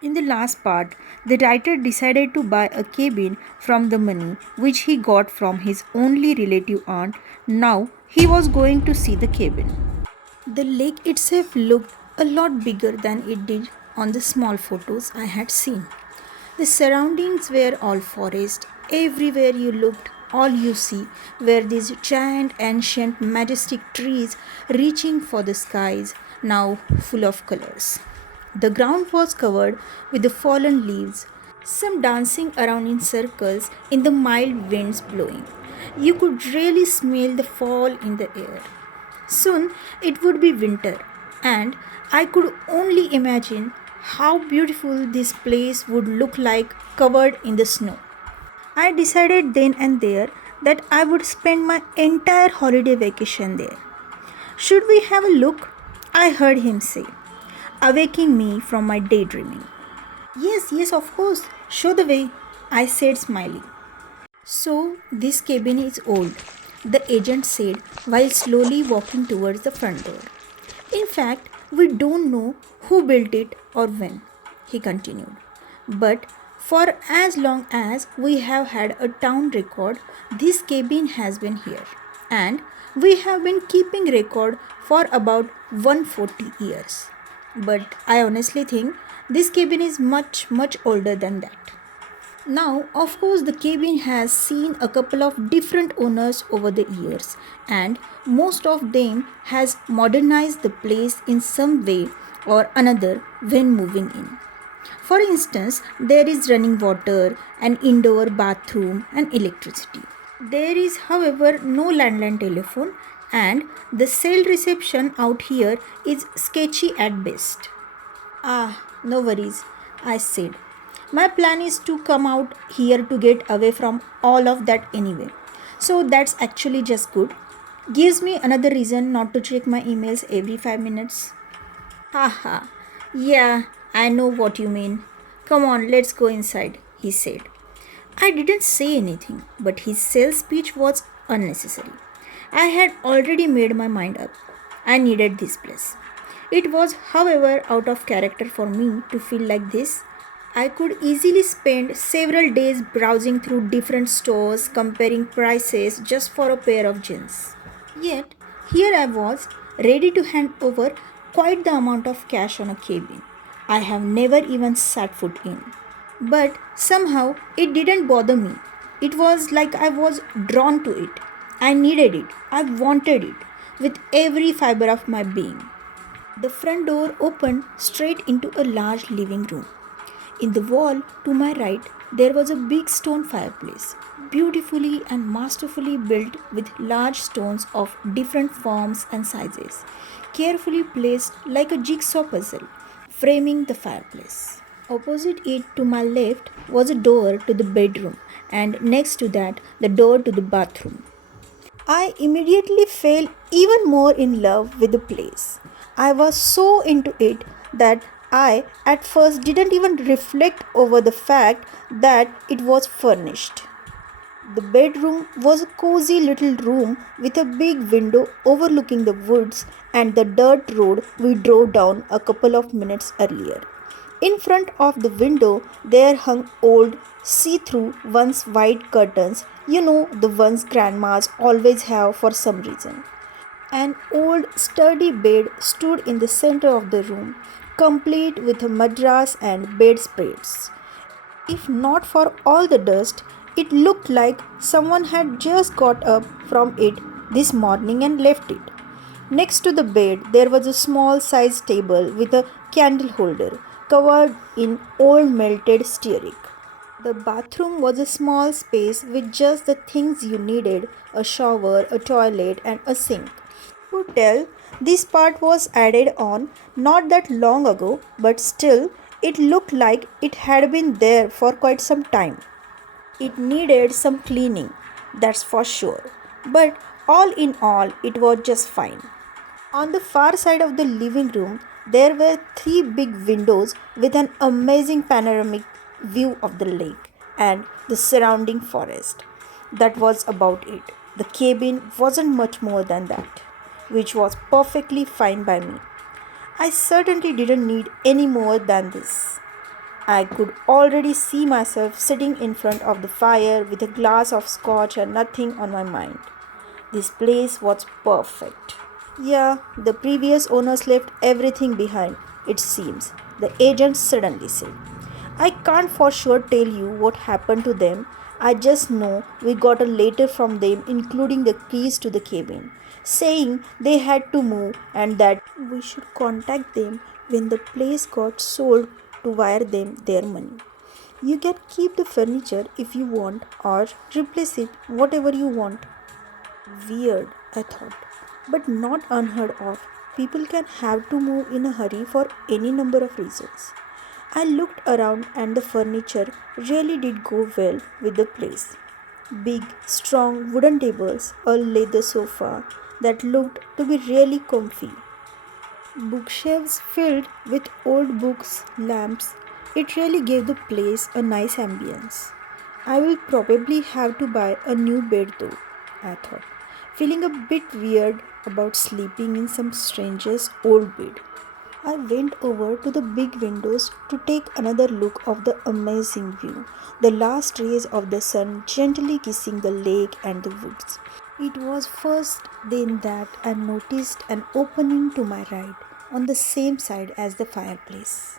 In the last part, the writer decided to buy a cabin from the money which he got from his only relative aunt. Now he was going to see the cabin. The lake itself looked a lot bigger than it did on the small photos I had seen. The surroundings were all forest. Everywhere you looked, all you see were these giant, ancient, majestic trees reaching for the skies, now full of colors. The ground was covered with the fallen leaves, some dancing around in circles in the mild winds blowing. You could really smell the fall in the air. Soon it would be winter, and I could only imagine how beautiful this place would look like covered in the snow. I decided then and there that I would spend my entire holiday vacation there. Should we have a look? I heard him say, awaking me from my daydreaming. Yes, yes, of course. Show the way, I said, smiling. So, this cabin is old, the agent said while slowly walking towards the front door. In fact, we don't know who built it or when, he continued. But for as long as we have had a town record, this cabin has been here. And we have been keeping record for about 140 years. But I honestly think this cabin is much, much older than that. Now, of course, the cabin has seen a couple of different owners over the years, and most of them has modernized the place in some way or another when moving in. For instance, there is running water, an indoor bathroom, and electricity. There is, however, no landline telephone, and the cell reception out here is sketchy at best. Ah, no worries, I said. My plan is to come out here to get away from all of that anyway. So that's actually just good. Gives me another reason not to check my emails every 5 minutes. Haha. Yeah, I know what you mean. Come on, let's go inside, he said. I didn't say anything, but his sales speech was unnecessary. I had already made my mind up. I needed this place. It was, however, out of character for me to feel like this. I could easily spend several days browsing through different stores, comparing prices just for a pair of jeans. Yet, here I was, ready to hand over quite the amount of cash on a cabin I have never even set foot in. But somehow it didn't bother me. It was like I was drawn to it. I needed it. I wanted it with every fiber of my being. The front door opened straight into a large living room. In the wall to my right, there was a big stone fireplace, beautifully and masterfully built with large stones of different forms and sizes, carefully placed like a jigsaw puzzle, framing the fireplace. Opposite it to my left was a door to the bedroom, and next to that, the door to the bathroom. I immediately fell even more in love with the place. I was so into it that I at first didn't even reflect over the fact that it was furnished. The bedroom was a cozy little room with a big window overlooking the woods and the dirt road we drove down a couple of minutes earlier. In front of the window, there hung old, see through, once white curtains, the ones grandmas always have for some reason. An old, sturdy bed stood in the center of the room, complete with a madras and bedspreads. If not for all the dust, it looked like someone had just got up from it this morning and left it. Next to the bed, there was a small sized table with a candle holder covered in old melted stearic. The bathroom was a small space with just the things you needed: a shower, a toilet, and a sink. To tell, this part was added on not that long ago, but still, it looked like it had been there for quite some time. It needed some cleaning, that's for sure. But all in all, it was just fine. On the far side of the living room, there were three big windows with an amazing panoramic view of the lake and the surrounding forest. That was about it. The cabin wasn't much more than that, which was perfectly fine by me. I certainly didn't need any more than this. I could already see myself sitting in front of the fire with a glass of scotch and nothing on my mind. This place was perfect. Yeah, the previous owners left everything behind, it seems, the agent suddenly said. I can't for sure tell you what happened to them. I just know we got a letter from them including the keys to the cabin, saying they had to move and that we should contact them when the place got sold to wire them their money. You can keep the furniture if you want or replace it, whatever you want. Weird, I thought, but not unheard of. People can have to move in a hurry for any number of reasons. I looked around and the furniture really did go well with the place. Big, strong wooden tables, a leather sofa that looked to be really comfy, bookshelves filled with old books, lamps. It really gave the place a nice ambience. I will probably have to buy a new bed though, I thought, feeling a bit weird about sleeping in some stranger's old bed. I went over to the big windows to take another look of the amazing view, the last rays of the sun gently kissing the lake and the woods. It was first then that I noticed an opening to my right on the same side as the fireplace.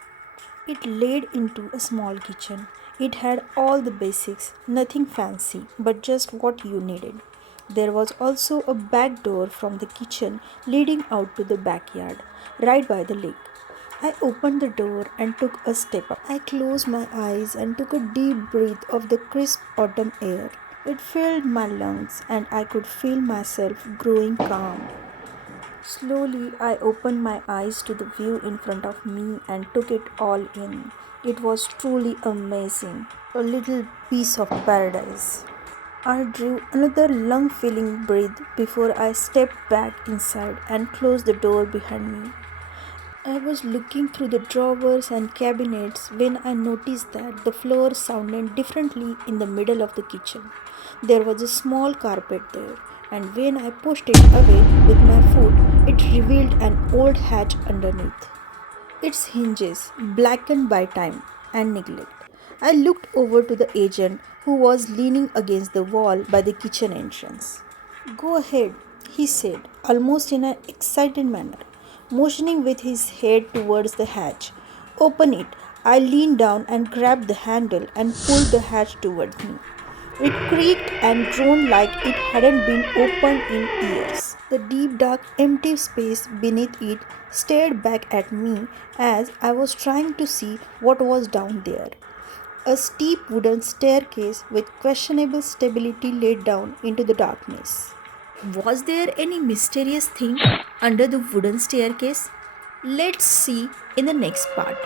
It led into a small kitchen. It had all the basics, nothing fancy, but just what you needed. There was also a back door from the kitchen leading out to the backyard, right by the lake. I opened the door and took a step up. I closed my eyes and took a deep breath of the crisp autumn air. It filled my lungs and I could feel myself growing calm. Slowly, I opened my eyes to the view in front of me and took it all in. It was truly amazing, a little piece of paradise. I drew another lung filling breath before I stepped back inside and closed the door behind me. I was looking through the drawers and cabinets when I noticed that the floor sounded differently in the middle of the kitchen. There was a small carpet there, and when I pushed it away with my foot, it revealed an old hatch underneath, its hinges blackened by time and neglect. I looked over to the agent who was leaning against the wall by the kitchen entrance. Go ahead, he said, almost in an excited manner, motioning with his head towards the hatch. Open it. I leaned down and grabbed the handle and pulled the hatch toward me. It creaked and droned like it hadn't been opened in years. The deep, dark, empty space beneath it stared back at me as I was trying to see what was down there. A steep wooden staircase with questionable stability led down into the darkness. Was there any mysterious thing under the wooden staircase? Let's see in the next part.